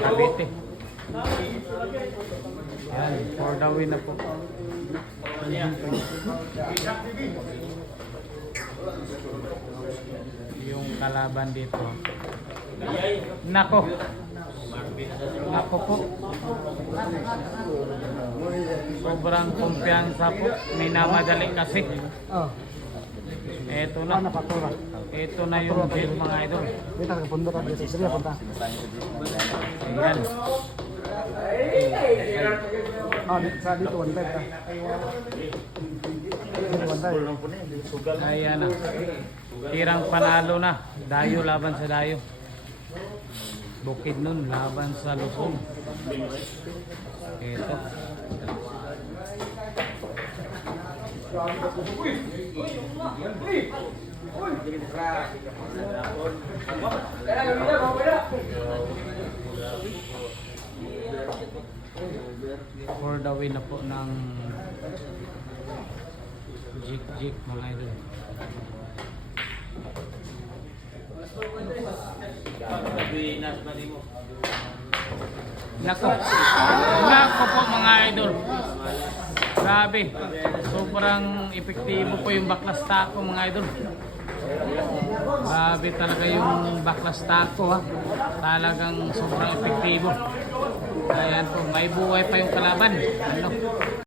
Cavite. Yan, for the win na po. Yung kalaban dito. Nako. Nako po. Sobrang kumpiyansa po. May namadali kasi. Eto na. Ito na yung deal mga idol. Ayan. Dito, one time ka. Ayan na. Tirang panalo na. Dayo laban sa Dayo. Bukid nun laban sa Luzon. Ito. For the win na po ng Jik mga idol. Nako. Nako po mga idol. Grabe. Sobrang epektibo po yung baklas tako mga idol. Grabe talaga yung baklas tako ha. Talagang sobrang epektibo. Ayan po, may buhay pa yung kalaban. Ano?